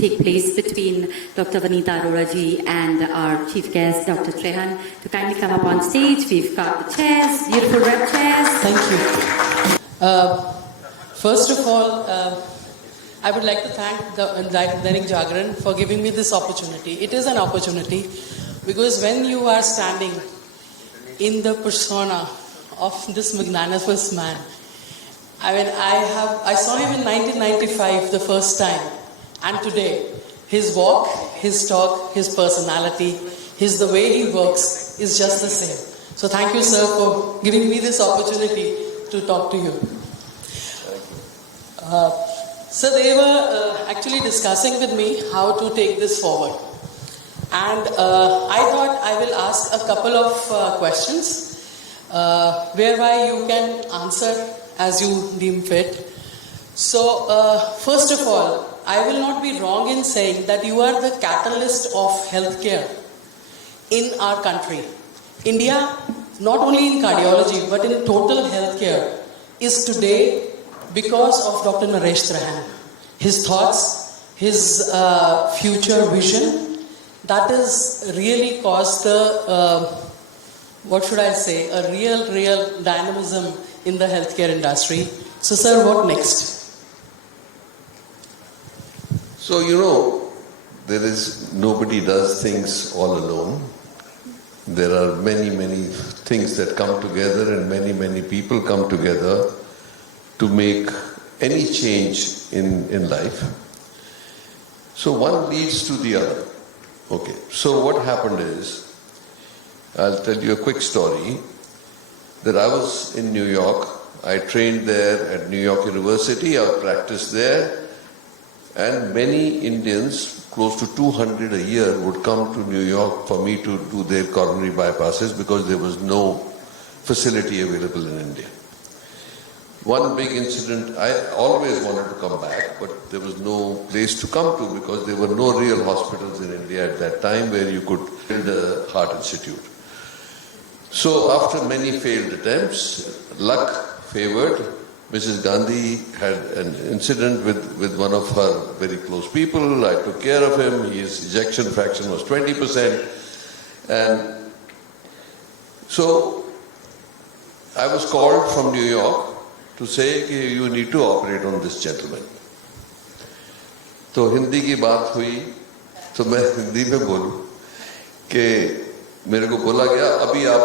take place between Dr. Vanita Arora ji and our chief guest, Dr. Trehan, to kindly come up on stage. We've got the chairs, beautiful red chairs. Thank you. First of all, I would like to thank the Dainik Jagran for giving me this opportunity. It is an opportunity because when you are standing in the persona of this magnanimous man, I mean, I saw him in 1995 the first time, and today, his walk, his talk, his personality, the way he works is just the same. So thank you, sir, for giving me this opportunity to talk to you. So they were actually discussing with me how to take this forward. And I thought I will ask a couple of questions whereby you can answer as you deem fit. So first of all, I will not be wrong in saying that you are the catalyst of healthcare in our country. India, not only in cardiology, but in total healthcare, is today because of Dr. Naresh Trehan. His thoughts, his future vision, that has really caused the, what should I say, a real dynamism in the healthcare industry. So sir, what next? So, nobody does things all alone. There are many things that come together, and many people come together to make any change in life. So one leads to the other. Okay, so what happened is, I'll tell you a quick story, that I was in New York. I trained there at New York University. I practiced there, and many Indians, close to 200 a year, would come to New York for me to do their coronary bypasses because there was no facility available in India. One big incident, I always wanted to come back, but there was no place to come to because there were no real hospitals in India at that time where you could build a heart institute. So after many failed attempts, luck favored. Mrs. Gandhi had an incident with one of her very close people. I took care of him. His ejection fraction was 20%. And so I was called from New York to say कि you need to operate on this gentleman. तो हिंदी की बात हुई, तो मैं हिंदी में बोलूं कि मेरे को बोला गया अभी आप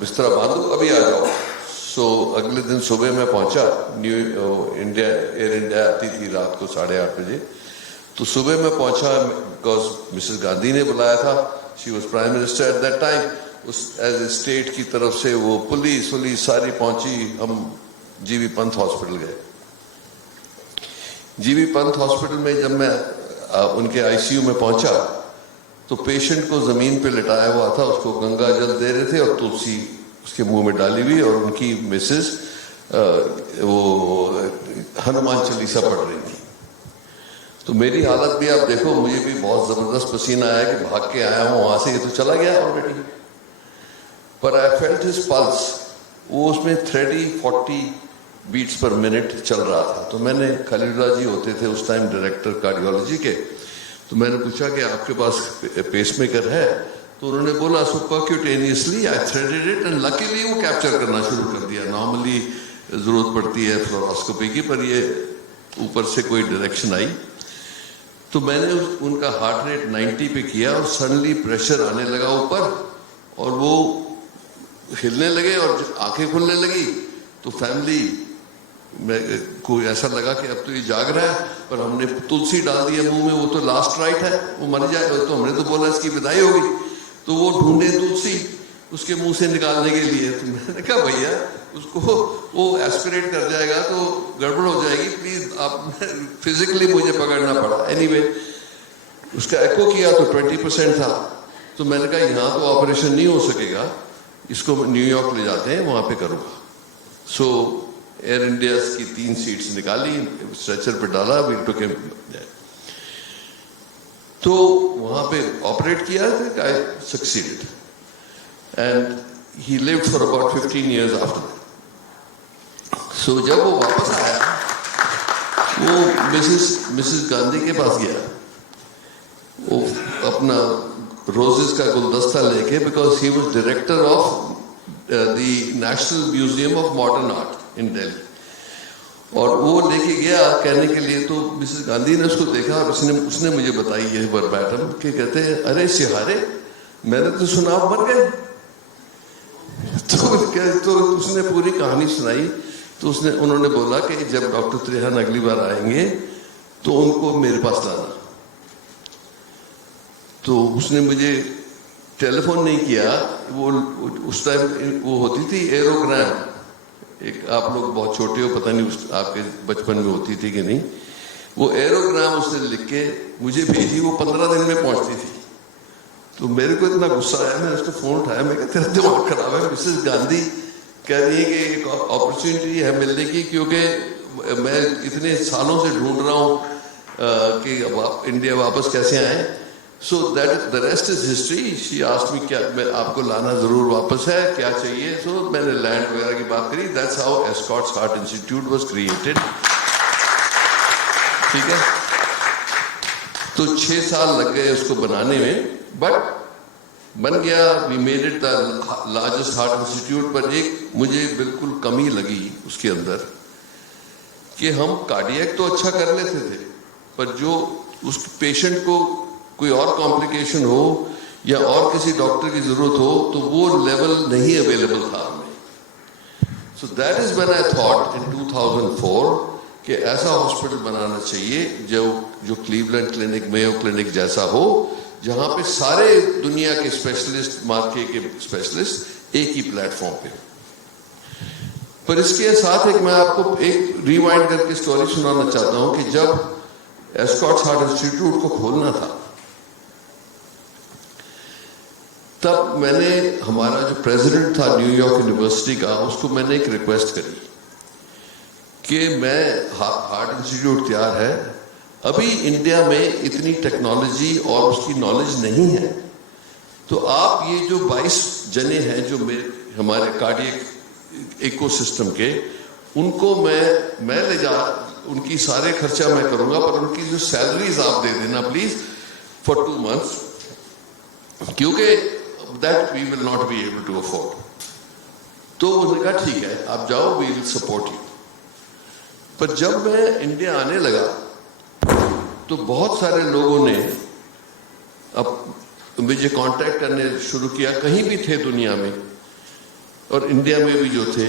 बिस्तरा बांधो, अभी आ जाओ. सो अगले दिन सुबह मैं पहुंचा. एयर इंडिया आती थी रात को 8:30 बजे. तो सुबह मैं पहुंचा बिकॉज मिसेस गांधी ने बुलाया था. She was prime minister at that time. As a state की तरफ से वो पुलिस सारी पहुंची. हम जीवी पंत हॉस्पिटल गए. जीवी पंत हॉस्पिटल में जब मैं उनके आईसीयू में पहुंचा तो पेशेंट को जमीन पे लिटाया हुआ था. उसको गंगा जल दे रहे थे और तुलसी उसके मुंह में डाली हुई, और उनकी मिसेस वो हनुमान चालीसा पढ़ रही थी. तो मेरी हालत भी आप देखो, मुझे भी बहुत जबरदस्त पसीना आया कि भाग के आया हूं वहां से. ये तो चला गया ऑलरेडी. पर आई फेल्ट हिज पल्स. वो उसमें 30-40 बीट्स पर मिनट चल रहा था. तो मैंने, खलीलुल्लाह जी होते थे उस टाइम डायरेक्टर कार्डियोलॉजी के, तो मैंने पूछा कि आपके पास पेसमेकर है? तो उन्होंने बोला सुपरक्यूटेनियसली आई थ्रेडेड इट, एंड लकीली वो कैप्चर करना शुरू कर दिया. नॉर्मली जरूरत पड़ती है फ्लोरोस्कोपी की, पर ये ऊपर से कोई डायरेक्शन आई. तो मैंने उनका हार्ट रेट 90 पे किया और सडनली प्रेशर आने लगा ऊपर, और वो हिलने लगे और आंखें खुलने लगी. तो फैमिली में को ऐसा लगा कि अब तो ये जाग रहा है, पर हमने तुलसी डाल दिया मुंह में. वो तो लास्ट राइट है, वो मर जाएगा. तो हमने तो बोला इसकी विदाई होगी. तो वो ढूंढे तुलसी उसके मुंह से निकालने के लिए. तो मैंने कहा भैया उसको वो एस्पिरेट कर जाएगा तो गड़बड़ हो जाएगी, प्लीज आप. फिजिकली मुझे पकड़ना पड़ा. एनीवे उसका एको किया तो 20% था. तो मैंने कहा यहाँ तो ऑपरेशन नहीं हो सकेगा, इसको न्यूयॉर्क ले जाते हैं, वहां पे करूंगा. सो एयर इंडिया की 3 सीट्स निकाली, स्ट्रेचर पे डाला, वी टुक हिम. तो वहां पे ऑपरेट किया. I succeeded and he lived for about 15 years after. So जब वो वापस आया वो मिसेस गांधी के पास गया, वो अपना रोजेस का गुलदस्ता लेके, because he was director of the national museum of modern art in Delhi, और वो लेके गया कहने के लिए। तो मिसेस गांधी ने उसको देखा और उसने मुझे बताई ये वर्बैटम कि कहते हैं, अरे सिहारे, मैंने तो सुना आप मर गए। तो उसने पूरी कहानी सुनाई। तो उन्होंने बोला कि जब डॉक्टर त्रेहन अगली बार आएंगे तो उनको मेरे पास लाना। तो उसने मुझे टेलीफोन नहीं किया, वो उस टाइम वो होती थी एरोग्राम, एक, आप लोग बहुत छोटे हो, पता नहीं आपके बचपन में होती थी कि नहीं, वो एरोग्राम उसने लिख के मुझे भेजी, वो 15 दिन में पहुंचती थी। तो मेरे को इतना गुस्सा आया, मैंने उसको फोन उठाया, मैं कहता तेरा दिमाग खराब है, मिसेस गांधी कह रही है कि एक अपॉर्चुनिटी है मिलने की, क्योंकि मैं इतने सालों से ढूंढ रहा हूँ कि इंडिया वापस कैसे आए। So that the rest is history. She asked me, क्या मैं आपको लाना जरूर वापस है, क्या चाहिए? सो मैंने लैंड वगैरह की बात करी। That's how Escorts heart institute was created. ठीक है, तो 6 साल लग गए उसको बनाने में, बट बन गया। We made it the largest heart institute. पर एक मुझे बिल्कुल कमी लगी उसके अंदर कि हम कार्डियक तो अच्छा कर लेते थे, पर जो उस पेशेंट को कोई और कॉम्प्लिकेशन हो या और किसी डॉक्टर की जरूरत हो तो वो लेवल नहीं अवेलेबल था हमें। So that is when I thought in 2004 कि ऐसा हॉस्पिटल बनाना चाहिए जो क्लीवलैंड क्लिनिक, मेयो क्लिनिक जैसा हो, जहां पे सारे दुनिया के स्पेशलिस्ट, मार्के के स्पेशलिस्ट एक ही प्लेटफॉर्म पे। पर इसके साथ एक मैं आपको एक रिवाइंड करके स्टोरी सुनाना चाहता हूं कि जब एस्कॉट्स हार्ट इंस्टीट्यूट को खोलना था, तब मैंने, हमारा जो प्रेसिडेंट था न्यूयॉर्क यूनिवर्सिटी का, उसको मैंने एक रिक्वेस्ट करी कि मैं हार्ट इंस्टीट्यूट तैयार है, अभी इंडिया में इतनी टेक्नोलॉजी और उसकी नॉलेज नहीं है, तो आप ये जो 22 जने हैं जो हमारे कार्डियक इकोसिस्टम के, उनको मैं ले जा, उनकी सारे खर्चा मैं करूंगा, पर उनकी जो सैलरीज आप दे देना प्लीज फॉर 2 months, क्योंकि that we will not be able to afford. तो उन्होंने कहा ठीक है आप जाओ, वी विल सपोर्ट यू। पर जब मैं इंडिया आने लगा तो बहुत सारे लोगों ने अब मुझे कांटेक्ट करने शुरू किया, कहीं भी थे दुनिया में और इंडिया में भी जो थे,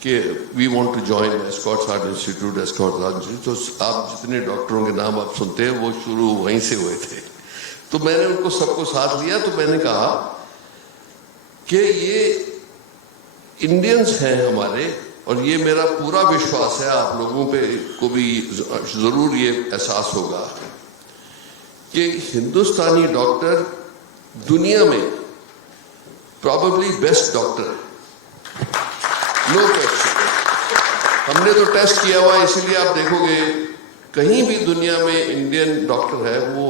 कि we want to join Escorts heart institute, Escorts heart institute. तो आप जितने डॉक्टरों के नाम आप सुनते हैं वो शुरू वहीं से हुए थे। तो मैंने उनको सबको साथ लिया। तो मैंने कहा कि ये इंडियंस हैं हमारे, और ये मेरा पूरा विश्वास है आप लोगों पे को भी जरूर ये एहसास होगा कि हिंदुस्तानी डॉक्टर दुनिया में प्रॉबेबली बेस्ट डॉक्टर है, नो क्वेश्चन। हमने तो टेस्ट किया हुआ, इसीलिए आप देखोगे कहीं भी दुनिया में इंडियन डॉक्टर है वो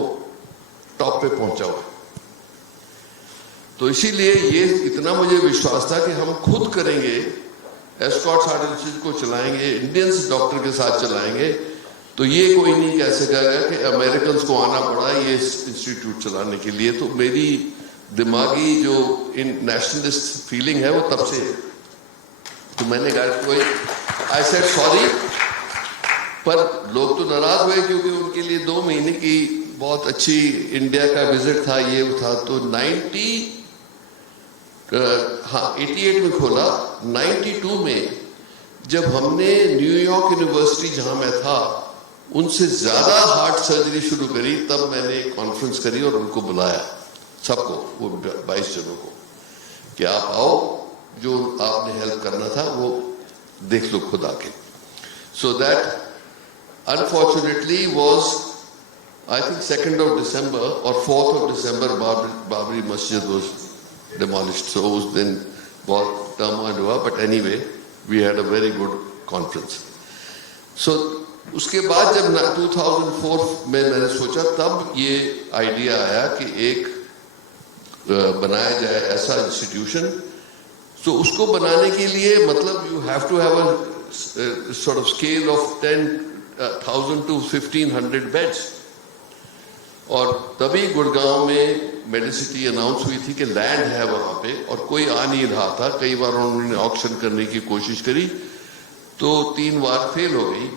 टॉप पे पहुंचा हुआ। तो इसीलिए ये इतना मुझे विश्वास था कि हम खुद करेंगे, एस्कॉट्स हार्ट इंस्टीट्यूट को चलाएंगे, इंडियंस डॉक्टर के साथ चलाएंगे। तो ये कोई नहीं कह सकेगा कि अमेरिकन को आना पड़ा ये इंस्टीट्यूट चलाने के लिए। तो मेरी दिमागी जो नेशनलिस्ट फीलिंग है वो तब से। तो मैंने कहा कोई, आई सेड सॉरी, पर लोग तो नाराज हुए क्योंकि उनके लिए 2 महीने की बहुत अच्छी इंडिया का विजिट था, ये था। तो 88 में खोला। 92 में जब हमने न्यूयॉर्क यूनिवर्सिटी जहां मैं था उनसे ज्यादा हार्ट सर्जरी शुरू करी, तब मैंने कॉन्फ्रेंस करी और उनको बुलाया सबको, वो 22 जनों को, कि आप आओ, जो आपने हेल्प करना था वो देख लो खुद आके। So that unfortunately was I think 2nd of December और 4th of December बाबरी मस्जिद वॉज demolished. So उस दिन बहुत टर्मोइल हुआ, but anyway we had a very good conference. So उसके बाद जब 2004 में मैंने सोचा, तब ये आइडिया आया कि एक बनाया जाए ऐसा इंस्टीट्यूशन। तो उसको बनाने के लिए मतलब you have to have a sort of scale of 10 1,000 to 1,500 beds. और तभी गुड़गांव में मेडिसिटी अनाउंस हुई थी कि लैंड है वहां पे और कोई आ नहीं रहा था. कई बार उन्होंने ऑक्शन करने की कोशिश करी तो 3 बार फेल हो गई.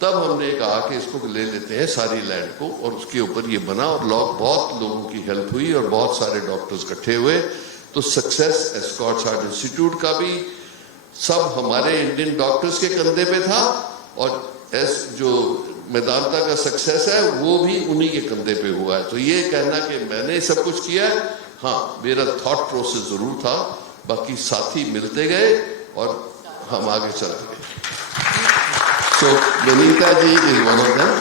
तब हमने कहा कि इसको ले लेते हैं सारी लैंड को और उसके ऊपर ये बना और बहुत लोगों की हेल्प हुई और बहुत सारे डॉक्टर्स इकट्ठे हुए. तो सक्सेस एस्कॉट्स हार्ट इंस्टीट्यूट का भी सब हमारे इंडियन डॉक्टर्स के कंधे पे था और जो मेदांता का सक्सेस है वो भी उन्हीं के कंधे पे हुआ है. तो ये कहना कि मैंने सब कुछ किया है, हाँ मेरा थॉट प्रोसेस जरूर था, बाकी साथी मिलते गए और हम आगे चलते गए. So Vanita ji is one of them.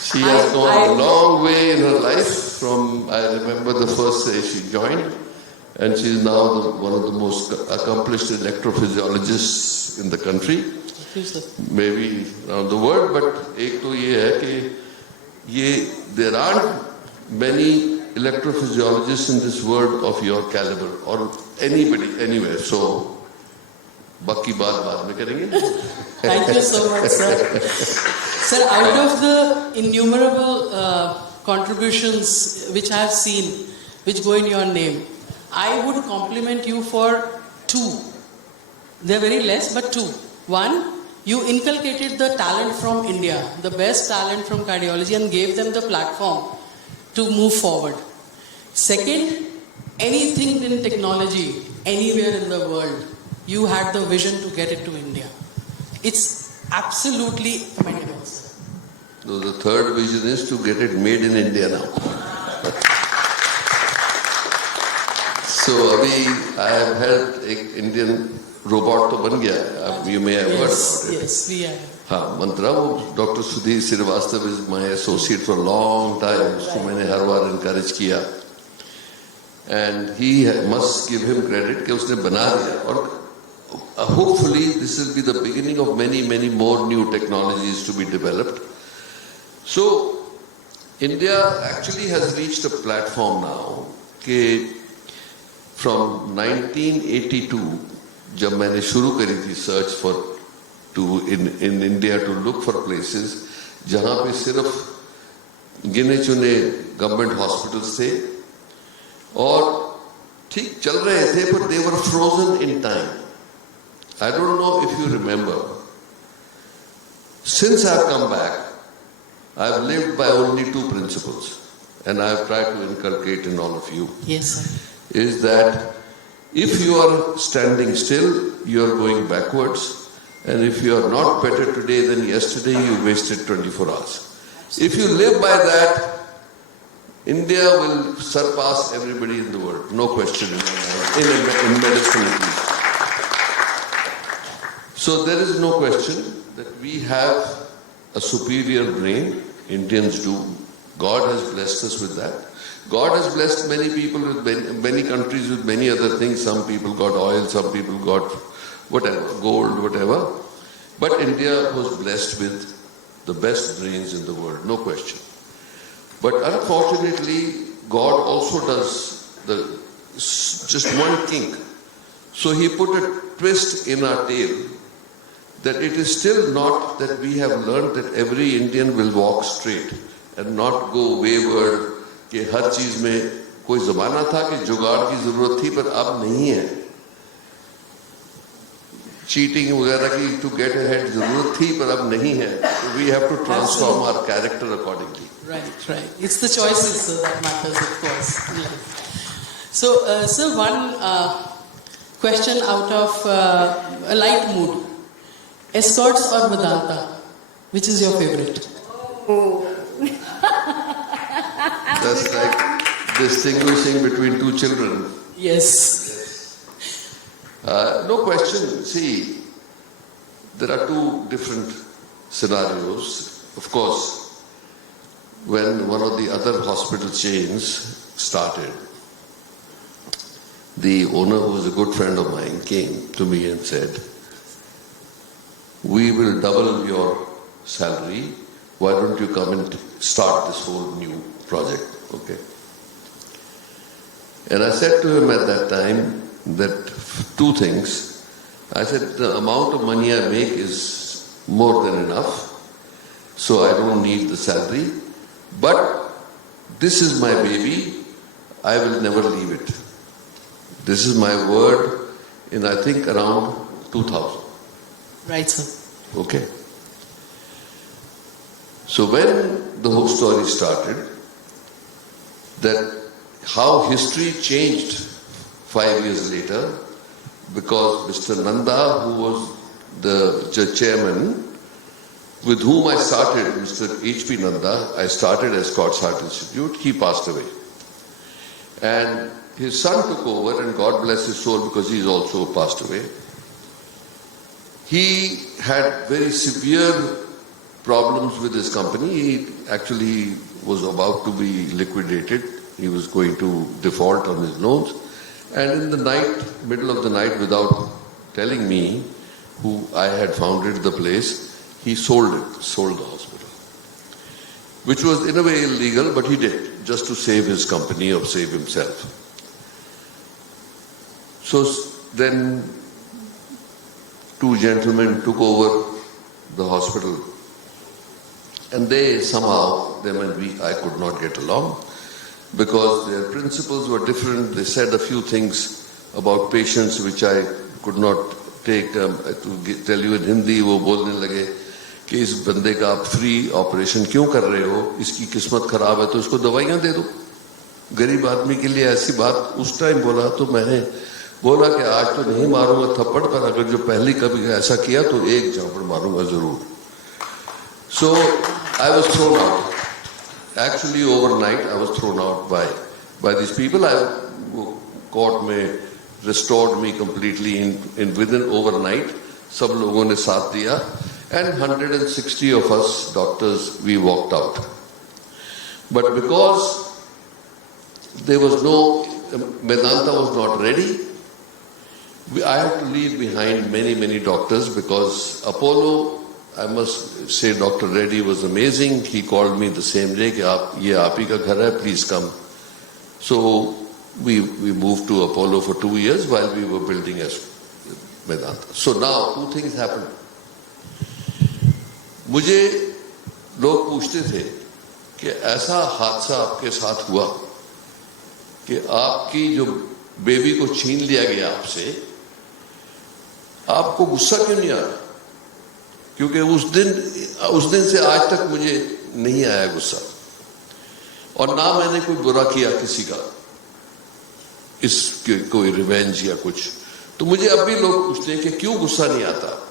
She has gone a long way in her life. From I remember the first day she joined, and she is now one of the most accomplished electrophysiologists in the country. Maybe around the world, but एक तो ये है कि there aren't many electrophysiologists in this world of your caliber or anybody anywhere. So बाकी बात बाद में करेंगे. Thank you so much, sir. Sir, out of the innumerable contributions which I have seen, which go in your name, I would compliment you for 2. They're very less, but 2. 1, you inculcated the talent from India, the best talent from cardiology, and gave them the platform to move forward. Second, anything in technology, anywhere in the world, you had the vision to get it to India. It's absolutely commendable, sir. So the third vision is to get it made in India now. So abhi I have helped एक Indian robot तो बन गया है. You may have heard about it. Yes, we are. हाँ मंत्रा वो doctor Sudhir Srivastava is my associate for a long time. उसको मैंने हर बार encourage किया. And he must give him credit कि उसने बना दिया. और hopefully this will be the beginning of many more new technologies to be developed. So India actually has reached a platform now कि from 1982 जब मैंने शुरू करी थी search for in India to look for places जहाँ पे सिर्फ गिने चुने गवर्नमेंट हॉस्पिटल्स थे और ठीक चल रहे थे but they were frozen in time. I don't know if you remember. Since I've come back, I've lived by only 2 principles, and I've tried to inculcate in all of you. Yes, sir. Is that if you are standing still, you are going backwards, and if you are not better today than yesterday, you wasted 24 hours. If you live by that, India will surpass everybody in the world, no question in medicine at least. So there is no question that we have a superior brain, Indians do. God has blessed us with that. God has blessed many people with many countries with many other things. Some people got oil, some people got whatever, gold, whatever. But India was blessed with the best brains in the world, no question. But unfortunately, God also does just one kink. So He put a twist in our tail that it is still not that we have learned that every Indian will walk straight and not go wayward कि हर चीज में कोई जमाना था कि जुगाड़ की जरूरत थी पर अब नहीं है. चीटिंग वगैरह की टू गेट अहेड जरूरत थी पर अब नहीं है. We have to transform our character accordingly. Right. It's the choices that matters, of course. Yeah. So, sir, one question out of a light mood. Escorts or Vedanta? Which is your favorite? That's like distinguishing between 2 children. Yes. No question. See, there are 2 different scenarios. Of course, when one of the other hospital chains started, the owner, who was a good friend of mine, came to me and said, "We will double your salary. Why don't you come and start this whole new project?" Okay. And I said to him at that time that 2 things. I said, the amount of money I make is more than enough. so I don't need the salary. But this is my baby, I will never leave it. This is my word in, I think, around 2000. Right, sir. Okay. So when the whole story started, that how history changed 5 years later, because Mr. Nanda, who was the chairman, with whom I started, Mr. H.P. Nanda, I started Escorts Heart Institute, he passed away. And his son took over, and God bless his soul because he's also passed away. He had very severe problems with his company. He actually was about to be liquidated. He was going to default on his loans. And in the night, middle of the night, without telling me who I had founded the place, he sold the hospital. Which was in a way illegal, but he did, just to save his company or save himself. So then two gentlemen took over the hospital, and they somehow, them and I could not get along because their principles were different. They said a few things about patients which I could not take. To tell you in Hindi, वो बोलने लगे कि इस बंदे का आप free operation क्यों कर रहे हो, इसकी किस्मत खराब है तो इसको दवाइयां दे दो. गरीब आदमी के लिए ऐसी बात उस टाइम बोला तो मैंने बोला कि आज तो नहीं मारूंगा थप्पड़, पर अगर जो पहले कभी ऐसा किया तो एक झापड़ मारूंगा जरूर. So I was thrown out. Actually overnight I was thrown out by these people. Court में restored me completely in within overnight. सब लोगों ने साथ दिया, and 160 of us doctors, we walked out. But because there was no, Medanta was not ready, I had to leave behind many doctors, because Apollo, I must say, Dr. Reddy was amazing. He called me the same day, कि आप ये आप ही का घर है, please come. So we moved to Apollo for 2 years while we were building Medanta. So now 2 things happened. मुझे लोग पूछते थे कि ऐसा हादसा आपके साथ हुआ कि आपकी जो बेबी को छीन लिया गया आपसे, आपको गुस्सा क्यों नहीं आ रहा? क्योंकि उस दिन से आज तक मुझे नहीं आया गुस्सा, और ना मैंने कोई बुरा किया किसी का, इसके कोई रिवेंज या कुछ. तो मुझे अब भी लोग पूछते हैं कि क्यों गुस्सा नहीं आता.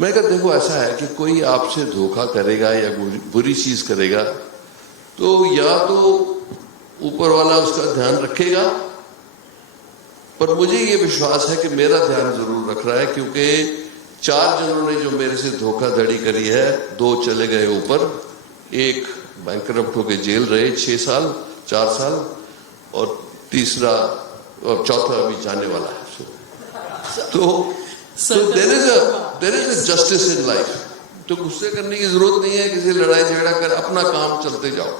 मैं कहता देखो, ऐसा है कि कोई आपसे धोखा करेगा या बुरी चीज करेगा तो या तो ऊपर वाला उसका ध्यान रखेगा, पर मुझे ये विश्वास है कि मेरा ध्यान जरूर रख रहा है, क्योंकि 4 जनों ने जो मेरे से धोखाधड़ी करी है, 2 चले गए ऊपर, एक बैंकरप्ट होकर जेल रहे 6 साल 4 साल, और तीसरा और चौथा अभी जाने वाला है. तो there is a justice in life. तो गुस्से करने की जरूरत नहीं है, किसी लड़ाई झगड़ा कर अपना काम चलते जाओ.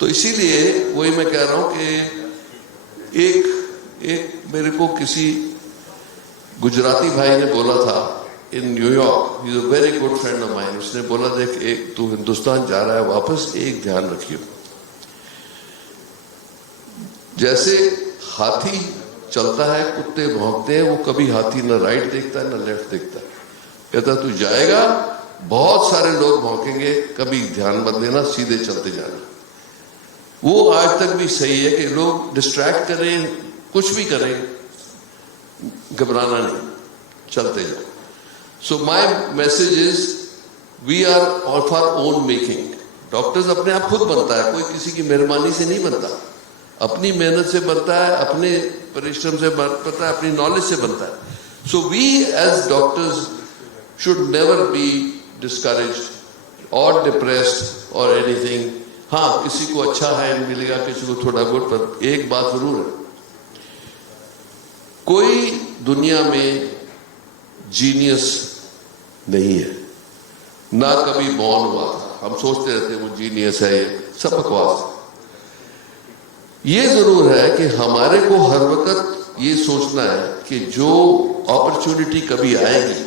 तो इसीलिए वही मैं कह रहा हूं कि एक मेरे को किसी गुजराती भाई ने बोला था in New York, he is a very good friend of mine. उसने बोला, देख, एक तू हिंदुस्तान जा रहा है वापस, एक ध्यान रखियो, जैसे हाथी चलता है, कुत्ते भौंकते हैं, वो कभी हाथी न राइट देखता है न लेफ्ट देखता है. कहता तू जाएगा, बहुत सारे लोग भौंकेंगे, कभी ध्यान मत देना, सीधे चलते जाना. वो आज तक भी सही है कि लोग डिस्ट्रैक्ट करें, कुछ भी करें, घबराना नहीं, चलते जाओ. So my message is, we are of our own making. Doctors अपने आप खुद बनता है, कोई किसी की मेहरबानी से नहीं बनता, अपनी मेहनत से बनता है, अपने परिश्रम से बनता है, अपनी नॉलेज से बनता है. So we as doctors should never be discouraged और डिप्रेस्ड और एनीथिंग. हाँ, किसी को अच्छा है मिलेगा, किसी को थोड़ा बहुत, पर एक बात जरूर है, कोई दुनिया में जीनियस नहीं है, ना कभी बॉर्न हुआ था. हम सोचते रहते हैं वो जीनियस है, ये सब बकवास. ये जरूर है कि हमारे को हर वक्त ये सोचना है कि जो अपॉर्चुनिटी कभी आएगी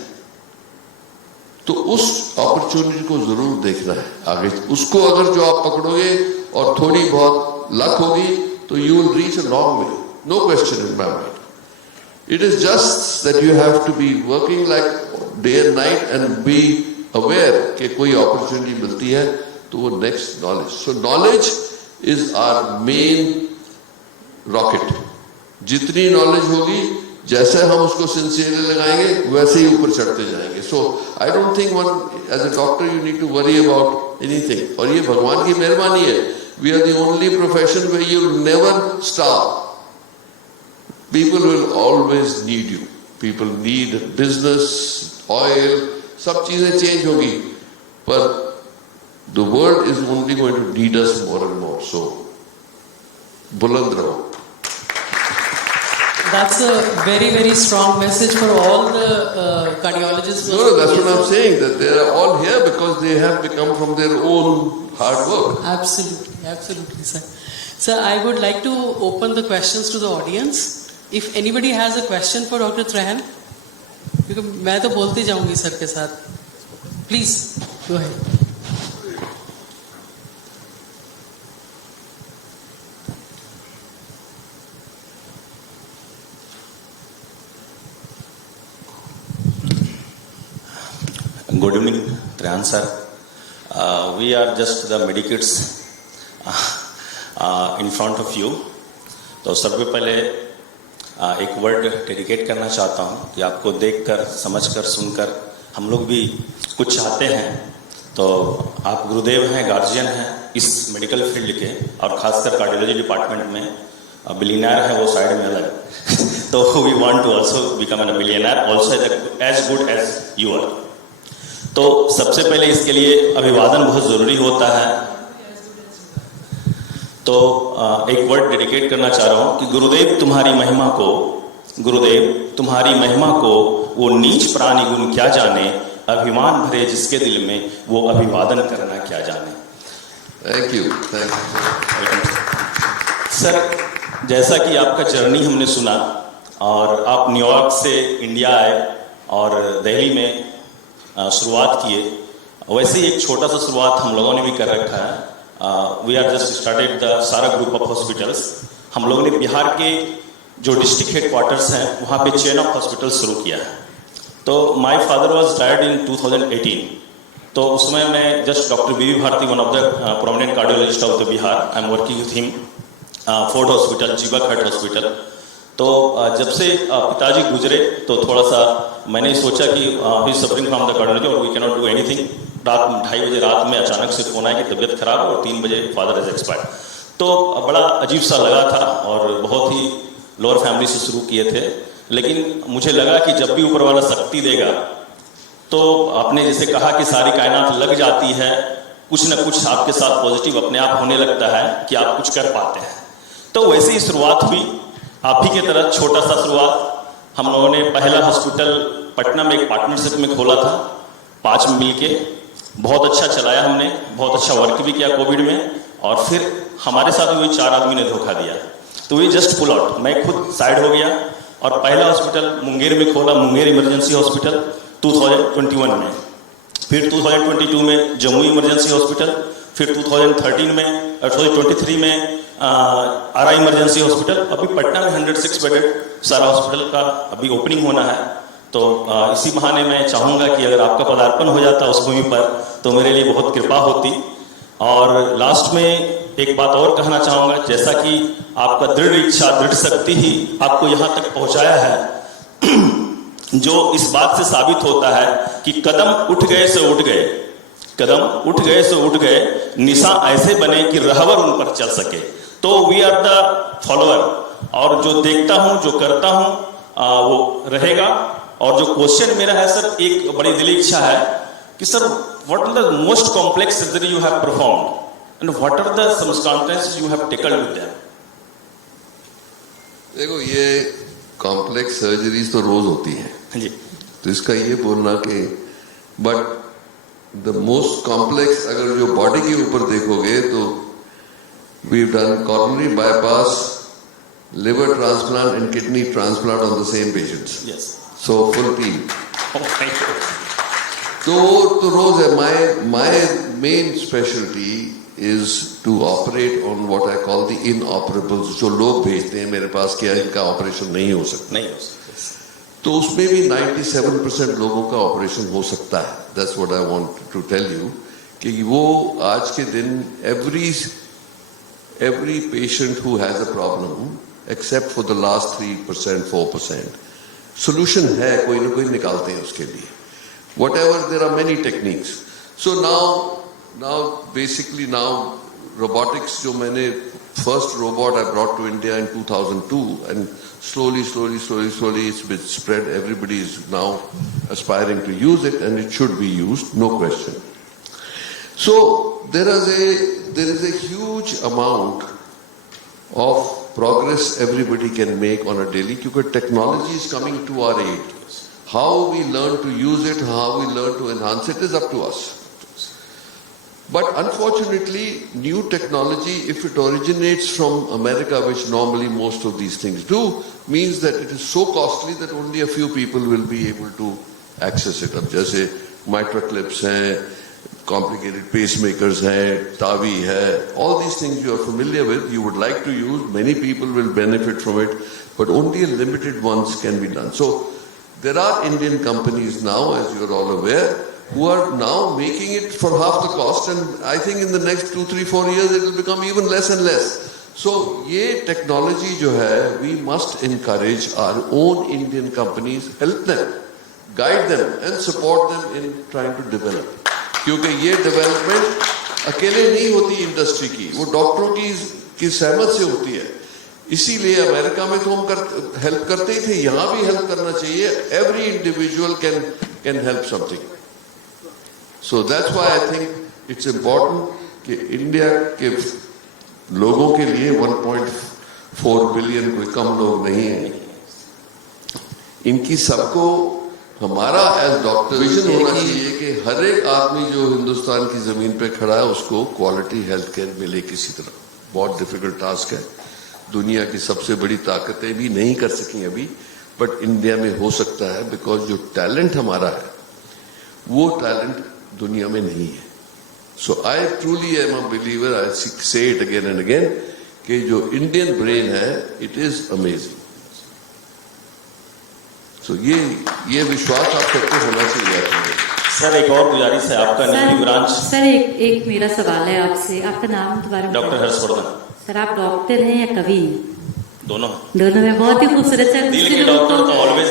तो उस अपॉर्चुनिटी को जरूर देखना है आगे। उसको अगर जो आप पकड़ोगे और थोड़ी बहुत लक होगी तो you will reach a long way, no question in my mind. It is just that you have to be working like day and night and be aware कि कोई अपॉर्चुनिटी मिलती है तो वो next knowledge. So knowledge is our main rocket. जितनी knowledge होगी, जैसे हम उसको सिंसियरली लगाएंगे, वैसे ही ऊपर चढ़ते जाएंगे। So I don't think one as a doctor you need to worry about anything. और ये भगवान की मेहरबानी है, we are the only profession where you will never stop. People will always need you. People need business, oil, सब चीजें change होगी, पर the world is only going to need us more and more. So बुलंद रहो। That's a very, very strong message for all the cardiologists. No, that's what I'm saying, that they are all here because they have become from their own hard work. Absolutely, absolutely, sir. Sir, I would like to open the questions to the audience. If anybody has a question for Dr. Trehan, क्योंकि मैं तो बोलती जाऊंगी sir के साथ. Please, go ahead. Good evening, Trehan sir. We are just the medicates in front of you. तो सबसे पहले एक वर्ड डेडिकेट करना चाहता हूँ कि आपको देखकर, समझकर, सुनकर हम लोग भी कुछ चाहते हैं। तो आप गुरुदेव हैं, गार्जियन हैं इस मेडिकल फील्ड के, और खासकर कार्डियोलॉजी डिपार्टमेंट में बिलियनर है वो साइड में अलग। तो we want to also become a billionaire also as good as you are. तो सबसे पहले इसके लिए अभिवादन बहुत जरूरी होता है। तो एक वर्ड डेडिकेट करना चाह रहा हूं कि गुरुदेव तुम्हारी महिमा को, गुरुदेव तुम्हारी महिमा को वो नीच प्राणी गुण क्या जाने, अभिमान भरे जिसके दिल में वो अभिवादन करना क्या जाने। Thank you, thank you sir. जैसा कि आपका जर्नी हमने सुना, और आप न्यूयॉर्क से इंडिया आए और दिल्ली में शुरुआत किए, वैसे ही एक छोटा सा शुरुआत हम लोगों ने भी कर रखा है। We are just started the सारा ग्रुप ऑफ हॉस्पिटल्स। हम लोगों ने बिहार के जो डिस्ट्रिक्ट हेडक्वार्टर्स हैं वहाँ पे चेन ऑफ हॉस्पिटल शुरू किया है। तो my father was died in 2018। तो उसमें मैं just doctor BV Bharati, one of the prominent cardiologist of the Bihar, I am working with him, Ford hospital, जीवा खट हॉस्पिटल। तो जब से पिताजी गुजरे तो थोड़ा सा मैंने सोचा कि he suffering from the cardiology और we can not do anything. रात 2:30 बजे रात में अचानक से फोन आया कि तबीयत खराब है और 3 बजे फादर इज एक्सपायर्ड। तो बड़ा अजीब सा लगा था और बहुत ही लोअर फैमिली से शुरू किए थे, लेकिन मुझे लगा कि जब भी ऊपर वाला शक्ति देगा तो आपने जैसे कहा कि सारी कायनात लग जाती है, कुछ न कुछ आपके साथ पॉजिटिव अपने आप होने लगता है कि आप कुछ कर पाते हैं। तो वैसे ही शुरुआत हुई आप ही की तरह, छोटा सा शुरुआत। हम लोगों ने पहला हॉस्पिटल पटना में एक पार्टनरशिप में खोला था, 5 मिलके, बहुत अच्छा चलाया हमने, बहुत अच्छा वर्क भी किया कोविड में। और फिर हमारे साथ भी 4 आदमी ने धोखा दिया, तो वी जस्ट पुल आउट। मैं खुद साइड हो गया और पहला हॉस्पिटल मुंगेर में खोला, मुंगेर इमरजेंसी हॉस्पिटल 2021 में। फिर 2022 में जम्मू इमरजेंसी हॉस्पिटल, फिर 2023 में आरा इमरजेंसी हॉस्पिटल। अभी पटना में 106 बेडेड सारा हॉस्पिटल का अभी ओपनिंग होना है। तो इसी बहाने मैं चाहूँगा कि अगर आपका पदार्पण हो जाता उस भूमि पर तो मेरे लिए बहुत कृपा होती। और लास्ट में एक बात और कहना चाहूँगा, जैसा कि आपका दृढ़ इच्छा, दृढ़ शक्ति ही आपको यहाँ तक पहुँचाया है, जो इस बात से साबित होता है कि कदम उठ गए से उठ गए, कदम उठ गए से उठ गए, निशा ऐसे बने कि रहबर उन पर चल सके। तो वी आर द फॉलोअर, और जो देखता हूं, जो करता हूं वो रहेगा। और जो क्वेश्चन मेरा है सर, एक बड़ी दिली इच्छा है कि sir what are the most complex surgery you have performed and what are the circumstances you have taken with them. देखो, ये कॉम्प्लेक्स सर्जरीज तो रोज होती है जी, तो इसका ये बोलना कि बट द मोस्ट कॉम्प्लेक्स अगर जो बॉडी के ऊपर देखोगे तो we've done coronary bypass, liver transplant and kidney transplant on the same patients. yes, So full team. oh, thank you. तो रोज है. My main specialty is to operate on what I call the inoperables. जो लोग भेजते हैं मेरे पास कि इनका operation नहीं हो सकता, नहीं हो सकता. तो उसमें भी 97% लोगों का ऑपरेशन हो सकता है. That's what I want to tell you. कि वो आज के दिन every patient who has a problem, except for the last 3%, 4%, solution है, कोई ना कोई निकालते हैं उसके लिए. Whatever, there are many techniques. So now basically now robotics, जो मैंने first robot I brought to India in 2002, and slowly it's been spread. Everybody is now aspiring to use it, and it should be used, no question. So there is a huge amount of progress everybody can make on a daily, because technology is coming to our aid. How we learn to use it, how we learn to enhance it is up to us. But unfortunately, new technology, if it originates from America, which normally most of these things do, means that it is so costly that only a few people will be able to access it. अब जैसे micro clips हैं, complicated pacemakers हैं, TAVI है, all these things you are familiar with, you would like to use, many people will benefit from it, but only a limited ones can be done. So there are Indian companies now, as you are all aware, who are now making it for half the cost, and I think in the next 2, 3, 4 years it will become even less and less. So ये technology जो है, we must encourage our own Indian companies, help them, guide them and support them in trying to develop. क्योंकि ये development अकेले नहीं होती industry की, वो डॉक्टरों की सहमत से होती है. इसीलिए अमेरिका में तो हम हेल्प करते ही थे, यहाँ भी हेल्प करना चाहिए. Every individual can help something. So that's why I think it's important कि इंडिया के लोगों के लिए 1.4 बिलियन कोई कम लोग नहीं है. इनकी सबको हमारा एज डॉक्टर विजन होना चाहिए कि हर एक आदमी जो हिंदुस्तान की जमीन पे खड़ा है उसको क्वालिटी हेल्थ केयर मिले किसी तरह. बहुत डिफिकल्ट टास्क है, दुनिया की सबसे बड़ी ताकतें भी नहीं कर सकी अभी, बट इंडिया में हो सकता है, बिकॉज जो टैलेंट हमारा है वो टैलेंट दुनिया में नहीं है. So I truly am a believer, I say it again and again, कि जो इंडियन ब्रेन है इट इज अमेजिंग. सो ये विश्वास आप सबको होना चाहिए. सर एक और गुजारिश है, आपका नीति ब्रांच. सर एक मेरा सवाल है आपसे, आपका नाम दोबारा? डॉक्टर हर्षवर्धन. सर आप डॉक्टर हैं या कवि? दोनों में बहुत ही खूबसूरत है. दिल के डॉक्टर तो ऑलवेज,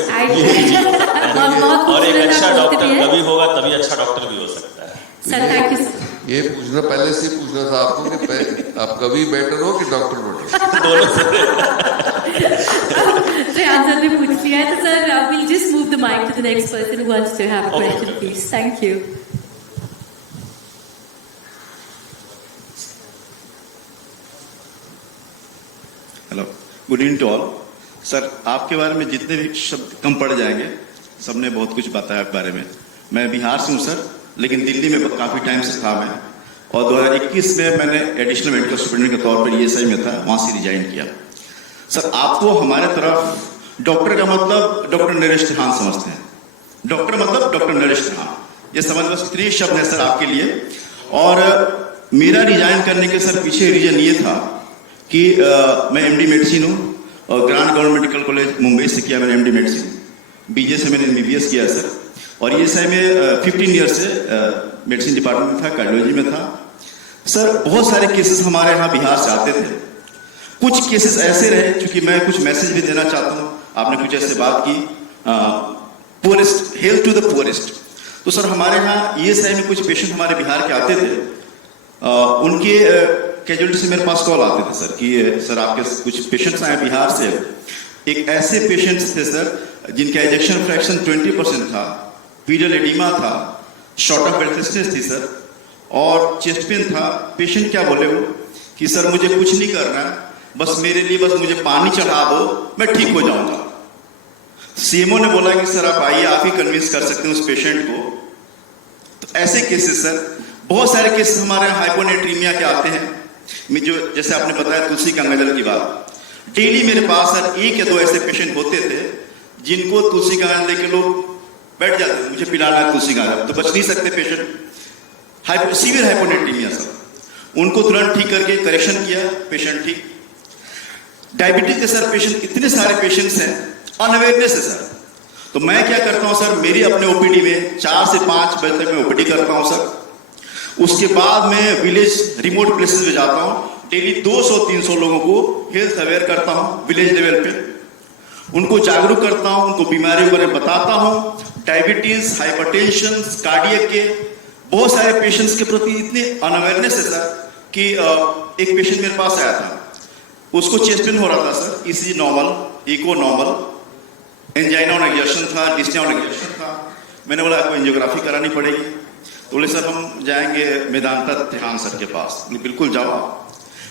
और एक अच्छा डॉक्टर कभी होगा तभी अच्छा डॉक्टर भी हो सकता है. Sir thank you. ये पूछना पहले से पूछना था आपको कि आप कवि बेटर हो कि डॉक्टर बेटर? दोनों से. So आंसर भी पूछ लिया है, तो sir we'll just move the mic to the next person who wants to have a question, please. Thank you. Hello, good evening to all. Sir आपके बारे में जितने भी शब्द कम पड़ जाएंगे, सबने बहुत कुछ बताया आपके बारे में. मैं बिहार से हूँ सर, लेकिन दिल्ली में काफ़ी टाइम से था मैं, और 2021 में मैंने एडिशनल मेडिकल स्टूडेंट के तौर पर ESI में था, वहाँ से रिजाइन किया. सर आपको हमारे तरफ डॉक्टर का मतलब डॉक्टर नरेश त्रिहान समझते हैं. डॉक्टर मतलब डॉक्टर नरेश त्रिहान, ये समझ बस 3 शब्द है सर आपके लिए. और मेरा रिजाइन करने के सर पीछे रीजन ये था कि मैं MD मेडिसिन हूँ और grand government medical college Mumbai से किया मैंने MD मेडिसिन. BJ से मैंने MBBS किया सर, और ESI में 15 ईयर से मेडिसिन डिपार्टमेंट में था, कार्डियोलॉजी में था. सर बहुत सारे केसेस हमारे यहाँ बिहार से आते थे. कुछ केसेस ऐसे रहे, क्योंकि मैं कुछ मैसेज भी देना चाहता हूँ, आपने कुछ ऐसे बात की, poorest health to the poorest. तो सर हमारे यहाँ ESI में कुछ पेशेंट हमारे बिहार के आते थे, उनके कैजुअलिटी से मेरे पास कॉल आते थे सर कि सर आपके कुछ पेशेंट्स आए बिहार से. एक ऐसे पेशेंट्स थे सर जिनका एजेक्शन फ्रैक्शन 20% था, पीडल एडिमा था, शॉर्ट ऑफ ब्रेथलेसनेस थी सर, और चेस्ट पेन था. पेशेंट क्या बोले वो कि सर मुझे कुछ नहीं करना है, बस मेरे लिए बस मुझे पानी चढ़ा दो, मैं ठीक हो जाऊंगा. CMO ने बोला कि सर आप आइए, आप ही कन्विंस कर सकते हैं उस पेशेंट को. तो ऐसे केसेस सर बहुत सारे केसेस हमारे हाइपोनेट्रीमिया के आते हैं. जो जैसे आपने बताया तुलसी गंगाजल की बात, डेली मेरे पास सर 1 या 2 ऐसे पेशेंट होते थे जिनको तुलसी गंगाजल लेके लोग बैठ जाते हैं, मुझे पिलाना है तुलसी गाजर, तो बच नहीं सकते पेशेंट। सीवियर हाइपोनेट्रीमिया सर, उनको तुरंत ठीक करके करेक्शन किया, पेशेंट ठीक। डायबिटीज के सर पेशेंट इतने सारे पेशेंट्स हैं, अनअवेयरनेस है सर। तो मैं क्या करता हूं सर, मेरी अपने ओपीडी में 4 से 5 बजे तक मैं ओपीडी करता हूं सर। उसके बाद मैं विलेज रिमोट प्लेसेस में जाता हूं, डेली 200-300 लोगों को हेल्थ अवेयर करता हूं विलेज लेवल पे, उनको जागरूक करता हूं, उनको बीमारियों के बारे में बताता हूं। डायबिटीज, हाइपरटेंशन, कार्डियक के बहुत सारे पेशेंट्स के प्रति इतने अनअवेयरनेस है सर कि एक पेशेंट मेरे पास आया था, उसको चेस्ट पेन हो रहा था sir, ECG normal, echo normal, angina on exertion था, डिस्निया ऑन एग्जर्शन था। मैंने बोला आपको एंजियोग्राफी करानी पड़ेगी। तो बोले सर हम जाएंगे मेदांता त्रिहान सर के पास। बिल्कुल जाओ।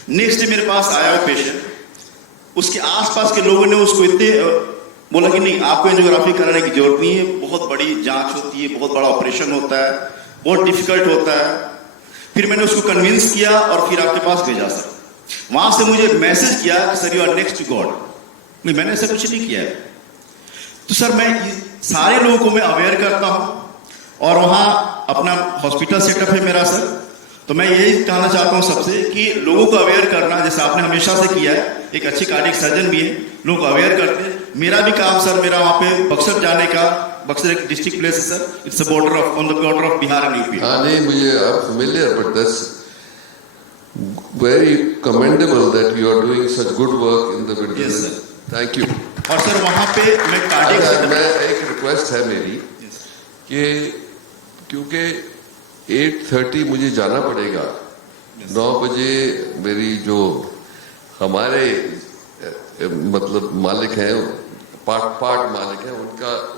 नेक्स्ट डे मेरे पास आया वो पेशेंट, उसके आसपास के लोगों ने उसको इतने बोला कि नहीं आपको एंजियोग्राफी कराने की जरूरत नहीं है, बहुत बड़ी जांच होती है, बहुत बड़ा ऑपरेशन होता है, बहुत डिफिकल्ट होता है। फिर मैंने उसको कन्विंस किया और फिर आपके पास भेजा सर। वहां से मुझे मैसेज किया sir you are next to god. नहीं, मैंने ऐसा कुछ नहीं किया है। तो सर मैं सारे लोगों को मैं अवेयर करता हूं और वहां अपना हॉस्पिटल सेटअप है मेरा सर। तो मैं यही कहना चाहता हूं सबसे कि लोगों को अवेयर करना, जैसे आपने हमेशा से किया है, एक अच्छे कार्डियक सर्जन भी है, लोगों को अवेयर करते हैं। मेरा भी काम सर, मेरा वहां पे बक्सर जाने का, बक्सर एक डिस्ट्रिक्ट प्लेस है sir, it's a border of, on the border of Bihar and UP. हाँ नहीं, मुझे आप familiar, but that's very commendable that you are doing such good work in the wilderness. Yes, sir. Thank you. और sir वहां पे मैं cardiac अच्छा, surgeon, मैं एक रिक्वेस्ट है मेरी कि क्योंकि 8:30 मुझे जाना पड़ेगा, 9 बजे मेरी जो हमारे मतलब मालिक हैं, पार्ट मालिक हैं,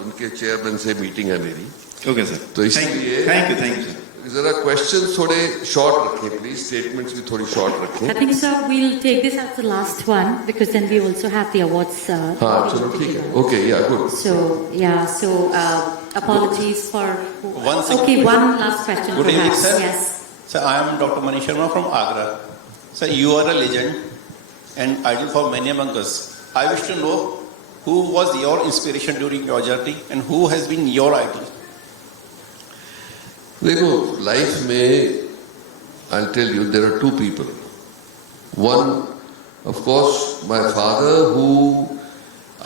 उनके चेयरमैन से मीटिंग है मेरी। ओके सर, तो इसलिए थैंक यू सर। जरा क्वेश्चन थोड़े शॉर्ट रखें प्लीज, स्टेटमेंट्स भी थोड़ी शॉर्ट रखें। I think so. We'll take this as the last one because then we also have the awards. हाँ चलो ठीक है, ओके या good. So yeah, so apologies for. One second. Okay, one last question. Good evening, perhaps. sir. Yes. Sir, I am Dr. Manish Sharma from Agra. Sir, you are a legend and idol for many among us. I wish to know who was your inspiration during your journey and who has been your idol. देखो life में I'll tell you there are two people. One, of course, my father, who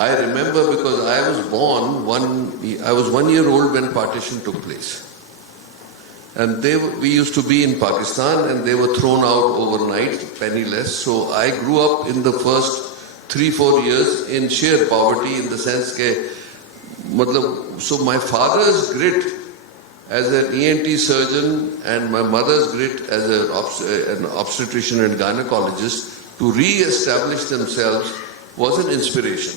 I remember because I was born I was 1 year old when partition took place, and we used to be in Pakistan, and they were thrown out overnight, penniless. So I grew up in the first 3-4 years in sheer poverty, in the sense that, so my father's grit as an ENT surgeon and my mother's grit as an obstetrician and gynecologist to re-establish themselves was an inspiration.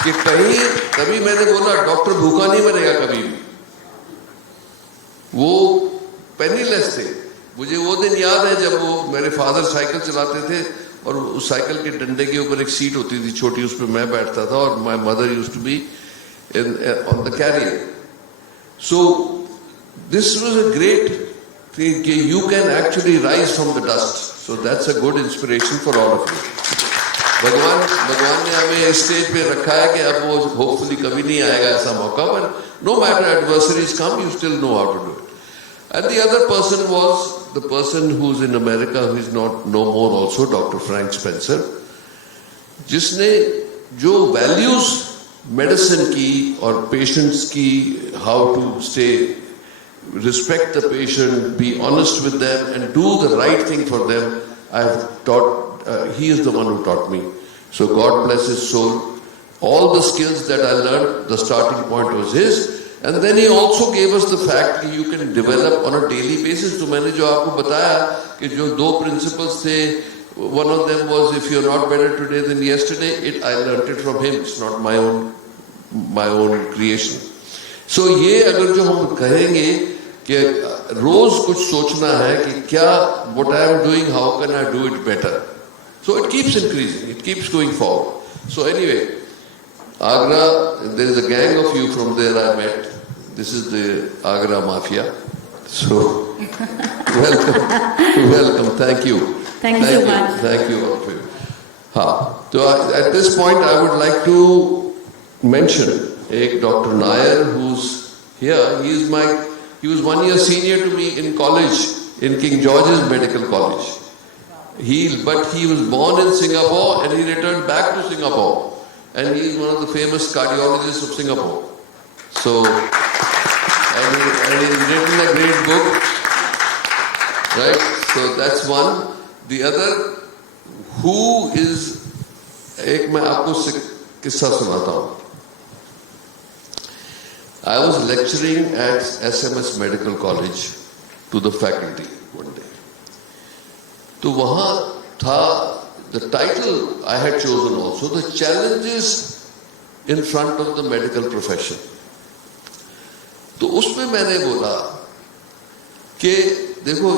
कि कभी मैंने बोला doctor भूखा नहीं मरेगा कभी भी, वो पेनीलेस थे। मुझे वो दिन याद है जब वो मेरे फादर साइकिल चलाते थे और उस साइकिल के डंडे के ऊपर एक सीट होती थी छोटी, उस पर मैं बैठता था और my mother used to be on the carrier. So this was a great thing. You can actually rise from the dust. So that's a good inspiration for all of you. भगवान ने हमें इस स्टेज पे रखा है कि अब वो होपफुली कभी नहीं आएगा ऐसा मौका, but no matter adversities come, you still know how to do it. And the other person was the person who's in America, who is not no more also, Dr. Frank Spencer, जिसने जो values medicine की और patients की, how to stay, respect the patient, be honest with them and do the right thing for them, I have taught, he is the one who taught me. So god bless his soul. All the skills that I learned, the starting point was his, and then he also gave us the fact that you can develop on a daily basis. तो मैंने जो आपको बताया कि जो 2 principles थे, one of them was if you're not better today than yesterday, I learned it from him. It's not my own creation. So ये अगर जो हम कहेंगे कि रोज कुछ सोचना है कि क्या what I am doing, how can I do it better? So it keeps increasing, it keeps going forward. So anyway, Agra, there is a gang of you from there I met. This is the Agra Mafia. So welcome, thank you. Thank you so much. Thank you all for you. हाँ, so at this point I would like to mention एक Dr. Nair who's here. He was 1 year senior to me in college, in King George's Medical College. But he was born in Singapore and he returned back to Singapore. And he is one of the famous cardiologists of Singapore. So, and he's written a great book. Right? So that's one. The other, who is, एक मैं आपको किस्सा सुनाता हूँ. I was lecturing at SMS Medical College to the faculty one day. तो वहाँ था, the title I had chosen also, the challenges in front of the medical profession. तो उसमें मैंने बोला कि देखो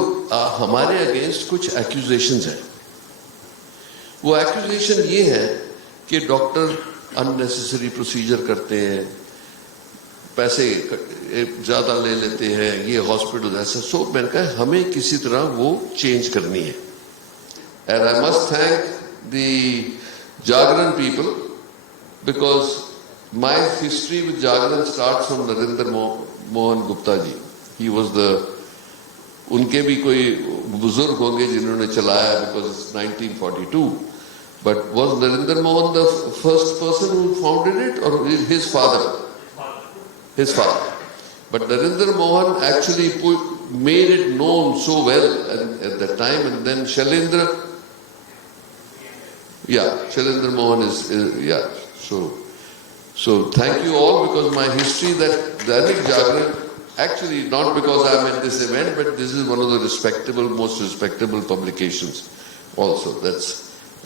हमारे अगेंस्ट कुछ एक्यूजेशंस हैं. वो एक्यूजेशन ये है कि डॉक्टर अननेसेसरी प्रोसीजर करते हैं, पैसे ज़्यादा ले लेते हैं, ये हॉस्पिटल ऐसा. सो मैंने कहा हमें किसी तरह वो चेंज करनी है. And I must thank the Jagran people because my history with Jagran start from Narendra Mohan Gupta ji. He was the, उनके भी कोई बुजुर्ग होंगे जिन्होंने चलाया because it's 1942. But was Narendra Mohan the first person who founded it, or his father? His father. But Narendra Mohan actually made it known so well at that time, and then Shailendra. Yeah, Shailendra Mohan is yeah. So thank you all, because my history that Dainik Jagran, actually not because I'm at this event, but this is one of the most respectable publications also.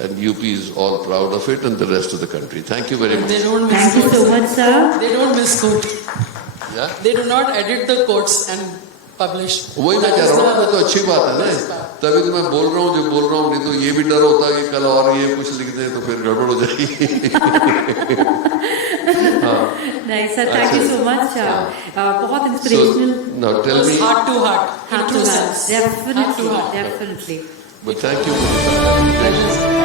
And UP is all proud of it, and the rest of the country. Thank you very much. They don't Thank you so much, sir. They don't misquote. Yeah? They do not edit the quotes and publish. वही मैं कह रहा हूँ, मैं तो अच्छी बात है ना. तभी तो मैं बोल रहा हूँ जो बोल रहा हूँ. नहीं तो ये भी डर होता कि कल और ये कुछ लिख दें तो फिर गड़बड़ हो जाएगी. Nice, sir. Thank you so much. बहुत inspirational. So now tell me. Heart to heart. Heart to heart. Heart to heart. Definitely. But thank you for this.